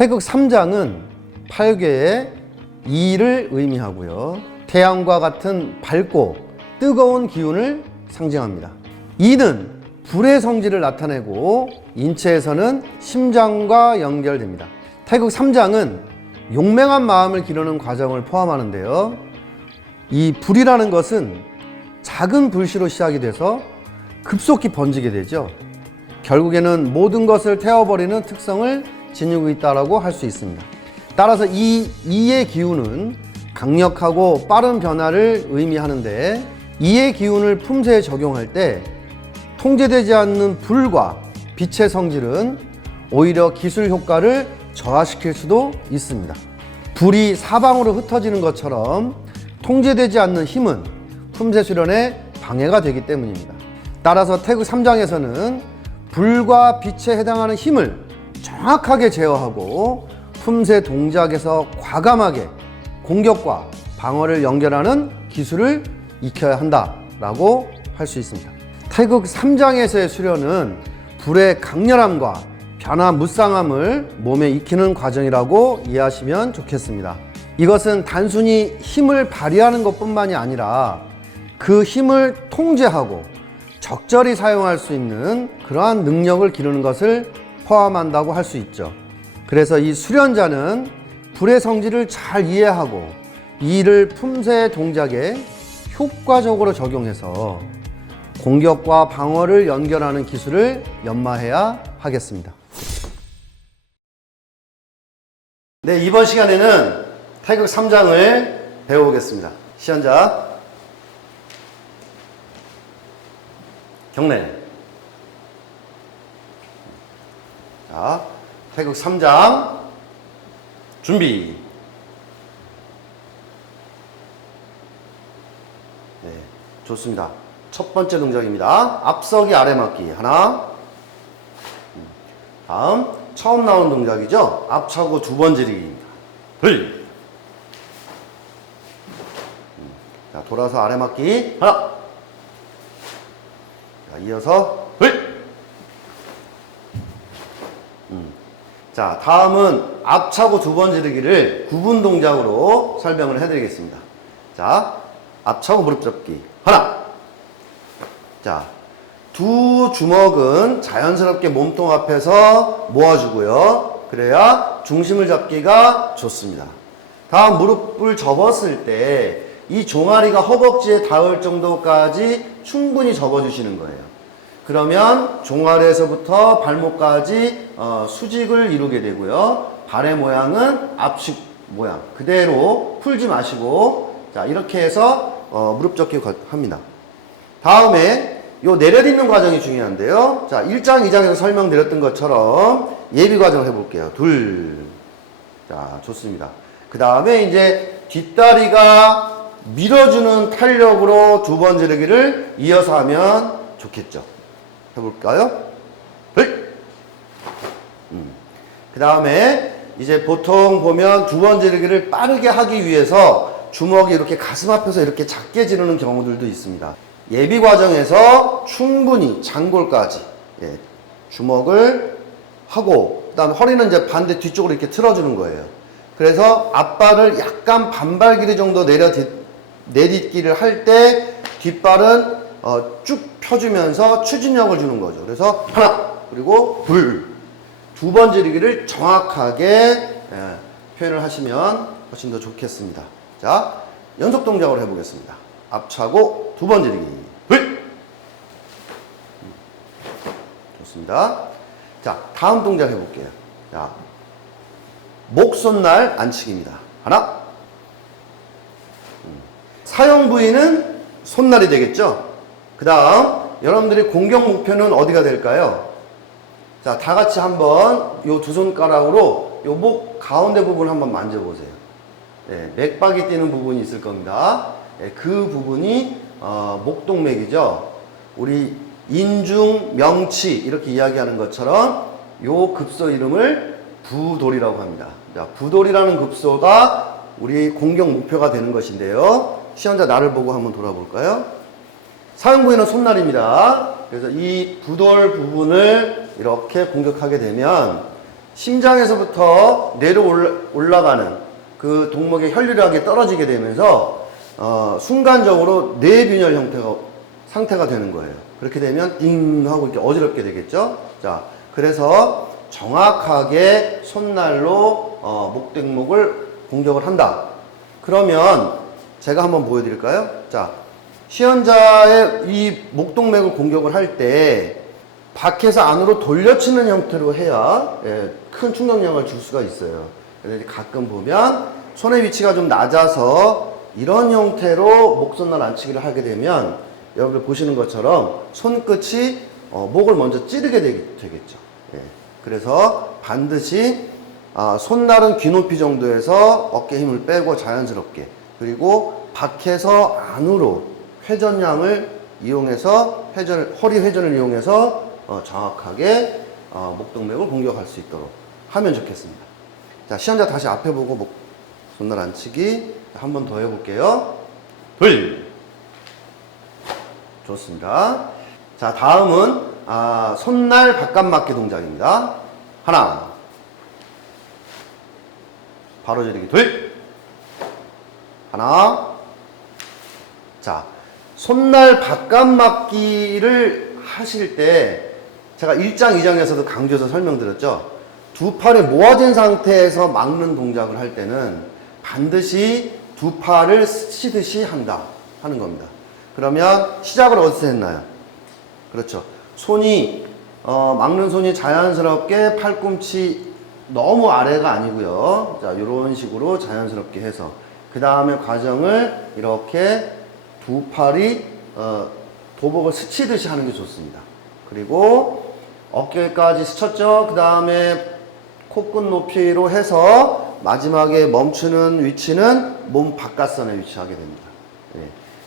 태극 3장은 8개의 이를 의미하고요. 태양과 같은 밝고 뜨거운 기운을 상징합니다. 이는 불의 성질을 나타내고 인체에서는 심장과 연결됩니다. 태극 3장은 용맹한 마음을 기르는 과정을 포함하는데요. 이 불이라는 것은 작은 불씨로 시작이 돼서 급속히 번지게 되죠. 결국에는 모든 것을 태워버리는 특성을 지니고 있다고 할 수 있습니다. 따라서 이 이의 기운은 강력하고 빠른 변화를 의미하는데, 이의 기운을 품새에 적용할 때 통제되지 않는 불과 빛의 성질은 오히려 기술 효과를 저하시킬 수도 있습니다. 불이 사방으로 흩어지는 것처럼 통제되지 않는 힘은 품새 수련에 방해가 되기 때문입니다. 따라서 태극 3장에서는 불과 빛에 해당하는 힘을 정확하게 제어하고 품새 동작에서 과감하게 공격과 방어를 연결하는 기술을 익혀야 한다라고 할 수 있습니다. 태극 3장에서의 수련은 불의 강렬함과 변화 무쌍함을 몸에 익히는 과정이라고 이해하시면 좋겠습니다. 이것은 단순히 힘을 발휘하는 것뿐만이 아니라 그 힘을 통제하고 적절히 사용할 수 있는 그러한 능력을 기르는 것을 포함한다고 할 수 있죠. 그래서 이 수련자는 불의 성질을 잘 이해하고 이를 품새 동작에 효과적으로 적용해서 공격과 방어를 연결하는 기술을 연마해야 하겠습니다. 네, 이번 시간에는 태극 3장을 배워보겠습니다. 시연자 경례. 자, 태극 3장 준비. 네, 좋습니다. 첫 번째 동작입니다. 앞서기 아래맞기 하나. 다음 처음 나오는 동작이죠. 앞차고 두 번 지르기입니다. 둘. 자, 돌아서 아래맞기 하나. 자, 이어서 둘. 자, 다음은 앞차고 두 번 지르기를 구분 동작으로 설명을 해드리겠습니다. 자, 앞차고 무릎 접기 하나. 자, 두 주먹은 자연스럽게 몸통 앞에서 모아주고요. 그래야 중심을 잡기가 좋습니다. 다음 무릎을 접었을 때 이 종아리가 허벅지에 닿을 정도까지 충분히 접어주시는 거예요. 그러면 종아리에서부터 발목까지 수직을 이루게 되고요. 발의 모양은 앞식 모양 그대로 풀지 마시고, 자, 이렇게 해서 무릎 접기 합니다. 다음에 요 내려딛는 과정이 중요한데요. 자, 1장, 2장에서 설명드렸던 것처럼 예비 과정을 해볼게요. 둘. 자, 좋습니다. 그 다음에 이제 뒷다리가 밀어주는 탄력으로 두 번 지르기를 이어서 하면 좋겠죠. 해볼까요? 둘. 그 다음에 이제 보통 보면 두 번 지르기를 빠르게 하기 위해서 주먹이 이렇게 가슴 앞에서 이렇게 작게 지르는 경우들도 있습니다. 예비 과정에서 충분히 장골까지 주먹을 하고, 그 다음 허리는 이제 반대 뒤쪽으로 이렇게 틀어주는 거예요. 그래서 앞발을 약간 반발 길이 정도 내딛기를 할 때 뒷발은 쭉 펴주면서 추진력을 주는 거죠. 그래서 하나, 그리고 둘, 두 번 지르기를 정확하게 표현을 하시면 훨씬 더 좋겠습니다. 자, 연속 동작으로 해보겠습니다. 앞차고 두 번 지르기. 둘. 좋습니다. 자, 다음 동작 해볼게요. 자, 목손날 안치기입니다. 하나. 사용 부위는 손날이 되겠죠. 그 다음 여러분들이 공격 목표는 어디가 될까요? 자, 다 같이 한번 요 두 손가락으로 요 목 가운데 부분 한번 만져보세요. 네, 맥박이 뛰는 부분이 있을 겁니다. 네, 그 부분이 목동맥이죠. 우리 인중, 명치 이렇게 이야기하는 것처럼 요 급소 이름을 부돌이라고 합니다. 자, 부돌이라는 급소가 우리 공격 목표가 되는 것인데요. 시연자 나를 보고 한번 돌아볼까요? 사용 부위는 손날입니다. 그래서 이 부돌 부분을 이렇게 공격하게 되면 심장에서부터 내려 올라가는 그 동맥의 혈류량이 떨어지게 되면서 순간적으로 뇌빈혈 상태가 되는 거예요. 그렇게 되면 띵 하고 이렇게 어지럽게 되겠죠. 자, 그래서 정확하게 손날로 목देख목을 공격을 한다. 그러면 제가 한번 보여드릴까요? 자, 시연자의 이 목동맥을 공격을 할 때 밖에서 안으로 돌려치는 형태로 해야 큰 충격량을 줄 수가 있어요. 그래서 가끔 보면 손의 위치가 좀 낮아서 이런 형태로 목손날 안치기를 하게 되면 여러분들 보시는 것처럼 손끝이 목을 먼저 찌르게 되겠죠. 그래서 반드시 손날은 귀 높이 정도에서 어깨 힘을 빼고 자연스럽게, 그리고 밖에서 안으로 회전량을 이용해서 허리 회전을 이용해서 정확하게 목동맥을 공격할 수 있도록 하면 좋겠습니다. 자, 시연자 다시 앞에 보고 손날 안치기 한 번 더 해볼게요. 둘. 좋습니다. 자, 다음은 손날 바깥맞기 동작입니다. 하나. 바로 지르기 둘. 하나. 자, 손날 바깥맞기를 하실 때 제가 1장, 2장에서도 강조해서 설명드렸죠. 두 팔이 모아진 상태에서 막는 동작을 할 때는 반드시 두 팔을 스치듯이 한다 하는 겁니다. 그러면 시작을 어디서 했나요? 그렇죠. 막는 손이 자연스럽게 팔꿈치 너무 아래가 아니고요. 자, 이런 식으로 자연스럽게 해서 그 다음에 과정을 이렇게 두 팔이 도복을 스치듯이 하는 게 좋습니다. 그리고 어깨까지 스쳤죠. 그 다음에 코끝 높이로 해서 마지막에 멈추는 위치는 몸 바깥선에 위치하게 됩니다.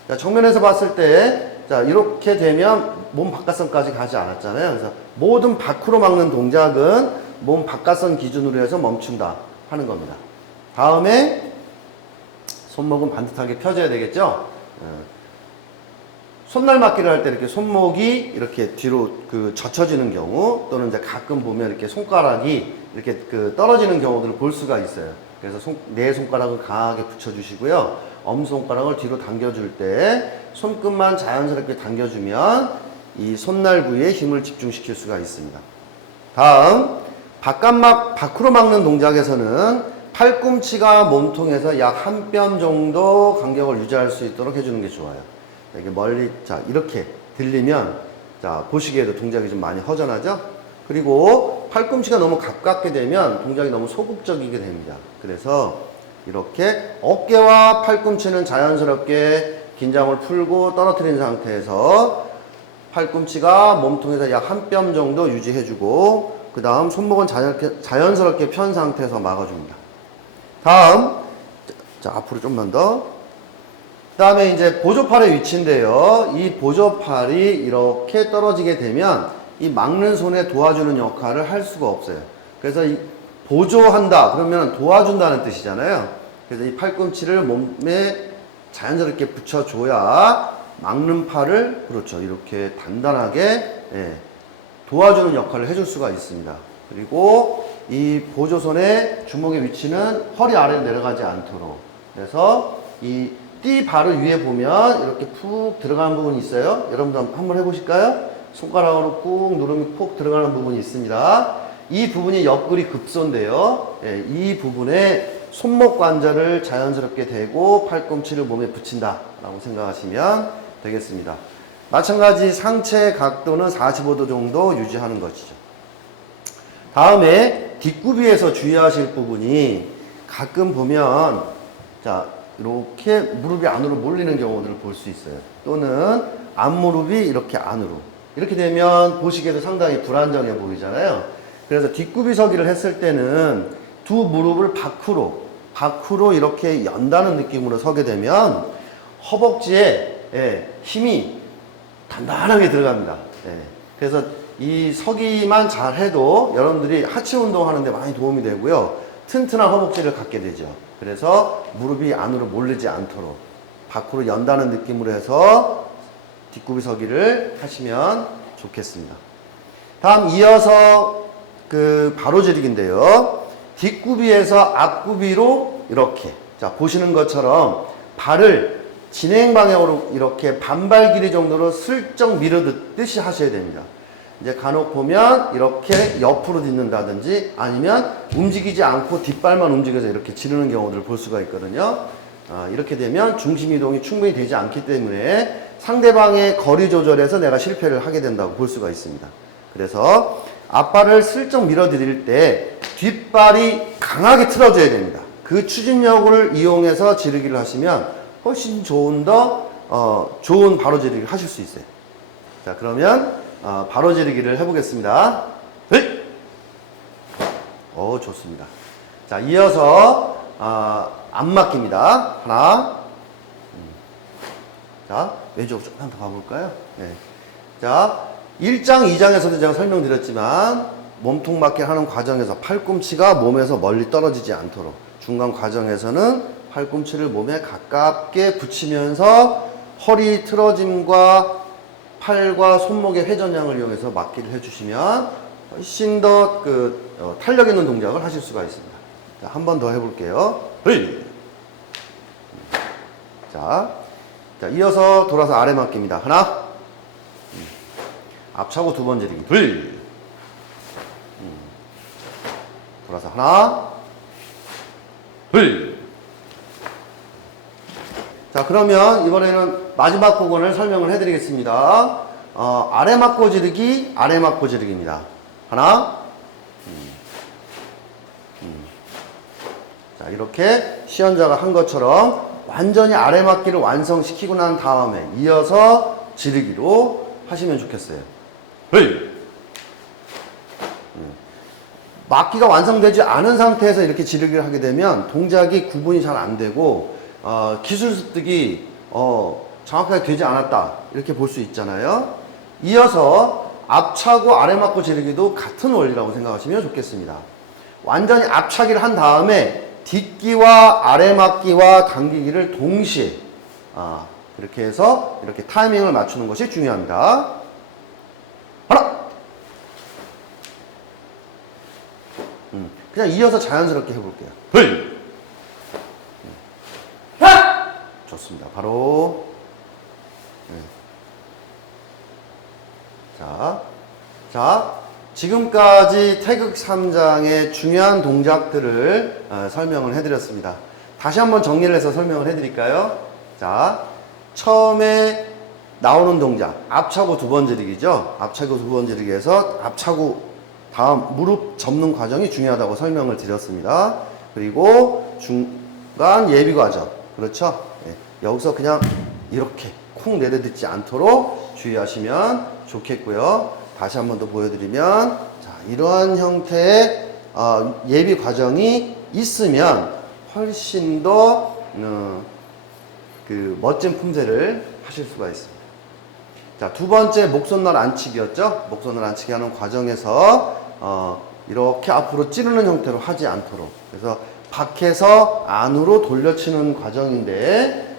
자, 정면에서 봤을 때, 자, 이렇게 되면 몸 바깥선까지 가지 않았잖아요. 그래서 모든 밖으로 막는 동작은 몸 바깥선 기준으로 해서 멈춘다 하는 겁니다. 다음에 손목은 반듯하게 펴져야 되겠죠. 손날 맞기를 할 때 이렇게 손목이 이렇게 뒤로 젖혀지는 경우, 또는 이제 가끔 보면 이렇게 손가락이 이렇게 떨어지는 경우들을 볼 수가 있어요. 그래서 네 손가락을 강하게 붙여주시고요. 엄지손가락을 뒤로 당겨줄 때 손끝만 자연스럽게 당겨주면 이 손날 부위에 힘을 집중시킬 수가 있습니다. 다음, 밖으로 막는 동작에서는 팔꿈치가 몸통에서 약 한 뼘 정도 간격을 유지할 수 있도록 해주는 게 좋아요. 이게 멀리, 자, 이렇게 들리면, 자, 보시기에도 동작이 좀 많이 허전하죠? 그리고 팔꿈치가 너무 가깝게 되면 동작이 너무 소극적이게 됩니다. 그래서 이렇게 어깨와 팔꿈치는 자연스럽게 긴장을 풀고 떨어뜨린 상태에서 팔꿈치가 몸통에서 약 한 뼘 정도 유지해주고, 그 다음 손목은 자연스럽게 편 상태에서 막아줍니다. 다음, 자, 앞으로 좀만 더. 그 다음에 이제 보조팔의 위치인데요. 이 보조팔이 이렇게 떨어지게 되면 이 막는 손에 도와주는 역할을 할 수가 없어요. 그래서 이 보조한다 그러면 도와준다는 뜻이잖아요. 그래서 이 팔꿈치를 몸에 자연스럽게 붙여줘야 막는 팔을, 그렇죠, 이렇게 단단하게 도와주는 역할을 해줄 수가 있습니다. 그리고 이 보조손의 주먹의 위치는 허리 아래로 내려가지 않도록, 그래서 이 띠 바로 위에 보면 이렇게 푹 들어가는 부분이 있어요. 여러분도 한번 해보실까요? 손가락으로 꾹 누르면 푹 들어가는 부분이 있습니다. 이 부분이 옆구리 급소인데요. 이 부분에 손목 관절을 자연스럽게 대고 팔꿈치를 몸에 붙인다 라고 생각하시면 되겠습니다. 마찬가지 상체 각도는 45도 정도 유지하는 것이죠. 다음에 뒷구비에서 주의하실 부분이 가끔 보면, 자, 이렇게 무릎이 안으로 몰리는 경우들을 볼 수 있어요. 또는 앞무릎이 이렇게 안으로. 이렇게 되면 보시기에도 상당히 불안정해 보이잖아요. 그래서 뒷구비 서기를 했을 때는 두 무릎을 밖으로 이렇게 연다는 느낌으로 서게 되면 허벅지에 힘이 단단하게 들어갑니다. 그래서 이 서기만 잘 해도 여러분들이 하체 운동하는데 많이 도움이 되고요. 튼튼한 허벅지를 갖게 되죠. 그래서 무릎이 안으로 몰리지 않도록 밖으로 연다는 느낌으로 해서 뒷구비 서기를 하시면 좋겠습니다. 다음 이어서 그 바로지르기인데요. 뒷구비에서 앞구비로 이렇게, 자 보시는 것처럼 발을 진행 방향으로 이렇게 반발 길이 정도로 슬쩍 밀어듣듯이 하셔야 됩니다. 이제 간혹 보면 이렇게 옆으로 딛는다든지 아니면 움직이지 않고 뒷발만 움직여서 이렇게 지르는 경우들을 볼 수가 있거든요. 이렇게 되면 중심 이동이 충분히 되지 않기 때문에 상대방의 거리 조절에서 내가 실패를 하게 된다고 볼 수가 있습니다. 그래서 앞발을 슬쩍 밀어드릴 때 뒷발이 강하게 틀어져야 됩니다. 그 추진력을 이용해서 지르기를 하시면 훨씬 좋은 바로지르기를 하실 수 있어요. 자, 그러면 바로지르기를 해보겠습니다. 좋습니다. 자, 이어서 앞맞기입니다. 하나. 자, 왼쪽으로 조금 더 가볼까요? 네. 자, 1장, 2장에서도 제가 설명드렸지만 몸통 맞기를 하는 과정에서 팔꿈치가 몸에서 멀리 떨어지지 않도록, 중간 과정에서는 팔꿈치를 몸에 가깝게 붙이면서 허리 틀어짐과 팔과 손목의 회전량을 이용해서 맞기를 해주시면 훨씬 더 탄력 있는 동작을 하실 수가 있습니다. 자, 한 번 더 해볼게요. 자, 이어서 돌아서 아래 맞기입니다. 하나, 앞차고 두 번 지르기. 돌아서 하나, 자, 그러면 이번에는 마지막 부분을 설명을 해드리겠습니다. 아래 맞고 지르기, 아래 맞고 지르기입니다. 하나, 자, 이렇게 시연자가 한 것처럼 완전히 아래 맞기를 완성시키고 난 다음에 이어서 지르기로 하시면 좋겠어요. 맞기가 완성되지 않은 상태에서 이렇게 지르기를 하게 되면 동작이 구분이 잘 안 되고 기술 습득이 정확하게 되지 않았다 이렇게 볼 수 있잖아요. 이어서 앞차고 아래 맞고 지르기도 같은 원리라고 생각하시면 좋겠습니다. 완전히 앞차기를 한 다음에 뒷기와 아래 맞기와 당기기를 동시에 이렇게 해서 이렇게 타이밍을 맞추는 것이 중요합니다. 하나, 그냥 이어서 자연스럽게 해볼게요. 좋습니다. 바로 자, 지금까지 태극 3장의 중요한 동작들을 설명을 해드렸습니다. 다시 한번 정리를 해서 설명을 해드릴까요? 자, 처음에 나오는 동작, 앞차고 두 번 지르기죠. 앞차고 두 번 지르기에서 앞차고 다음 무릎 접는 과정이 중요하다고 설명을 드렸습니다. 그리고 중간 예비 과정, 그렇죠? 네, 여기서 그냥 이렇게 쿵 내려듣지 않도록 주의하시면 좋겠고요. 다시 한 번 더 보여드리면, 자, 이러한 형태의 예비 과정이 있으면 훨씬 더 멋진 품새를 하실 수가 있습니다. 자, 두 번째 목손날 안치기였죠. 목손날 안치기 하는 과정에서 이렇게 앞으로 찌르는 형태로 하지 않도록, 그래서 밖에서 안으로 돌려치는 과정인데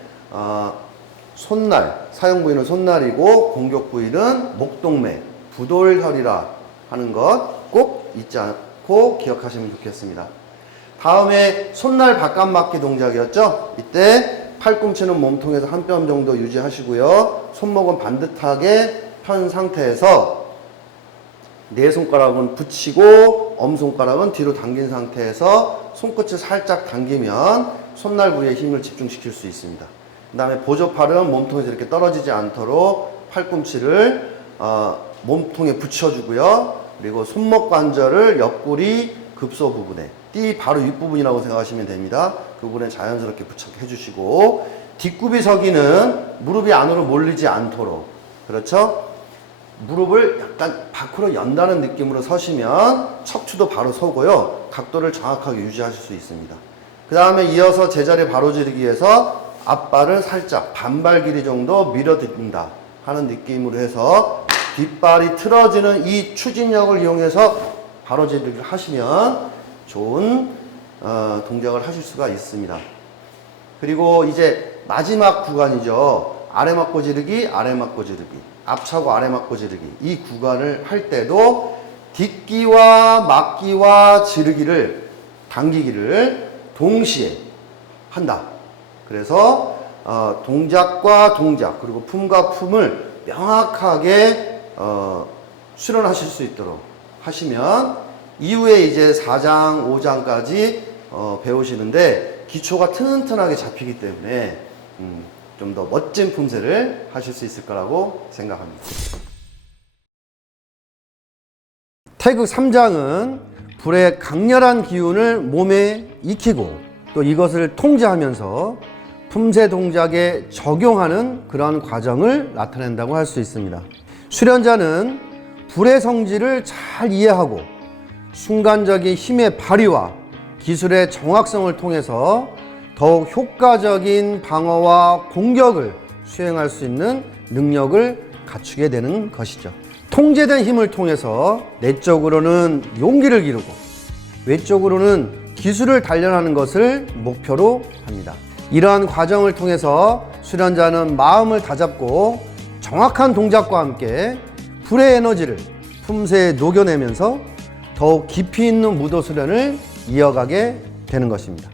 손날, 사용 부위는 손날이고 공격 부위는 목동맥, 부돌혈이라 하는 것 꼭 잊지 않고 기억하시면 좋겠습니다. 다음에 손날 바깥 맞기 동작이었죠. 이때 팔꿈치는 몸통에서 한 뼘 정도 유지하시고요. 손목은 반듯하게 편 상태에서 네 손가락은 붙이고 엄손가락은 뒤로 당긴 상태에서 손끝을 살짝 당기면 손날 부위에 힘을 집중시킬 수 있습니다. 그 다음에 보조팔은 몸통에서 이렇게 떨어지지 않도록 팔꿈치를 몸통에 붙여주고요. 그리고 손목 관절을 옆구리 급소 부분에, 띠 바로 윗부분이라고 생각하시면 됩니다. 그 부분에 자연스럽게 부착해 주시고, 뒷굽이 서기는 무릎이 안으로 몰리지 않도록, 그렇죠? 무릎을 약간 밖으로 연다는 느낌으로 서시면 척추도 바로 서고요. 각도를 정확하게 유지하실 수 있습니다. 그 다음에 이어서 제자리 바로 지르기에서 앞발을 살짝 반발 길이 정도 밀어듣는다 하는 느낌으로 해서 뒷발이 틀어지는 이 추진력을 이용해서 바로 지르기를 하시면 좋은 동작을 하실 수가 있습니다. 그리고 이제 마지막 구간이죠. 아래 맞고 지르기, 아래 맞고 지르기, 앞차고 아래 맞고 지르기. 이 구간을 할 때도 딛기와 막기와 지르기를, 당기기를 동시에 한다. 그래서 동작과 동작 그리고 품과 품을 명확하게 수련하실 수 있도록 하시면 이후에 이제 4장, 5장까지 배우시는데 기초가 튼튼하게 잡히기 때문에 좀 더 멋진 품새를 하실 수 있을 거라고 생각합니다. 태극 3장은 불의 강렬한 기운을 몸에 익히고 또 이것을 통제하면서 품새 동작에 적용하는 그런 과정을 나타낸다고 할 수 있습니다. 수련자는 불의 성질을 잘 이해하고 순간적인 힘의 발휘와 기술의 정확성을 통해서 더욱 효과적인 방어와 공격을 수행할 수 있는 능력을 갖추게 되는 것이죠. 통제된 힘을 통해서 내적으로는 용기를 기르고 외적으로는 기술을 단련하는 것을 목표로 합니다. 이러한 과정을 통해서 수련자는 마음을 다잡고 정확한 동작과 함께 불의 에너지를 품새에 녹여내면서 더욱 깊이 있는 무도 수련을 이어가게 되는 것입니다.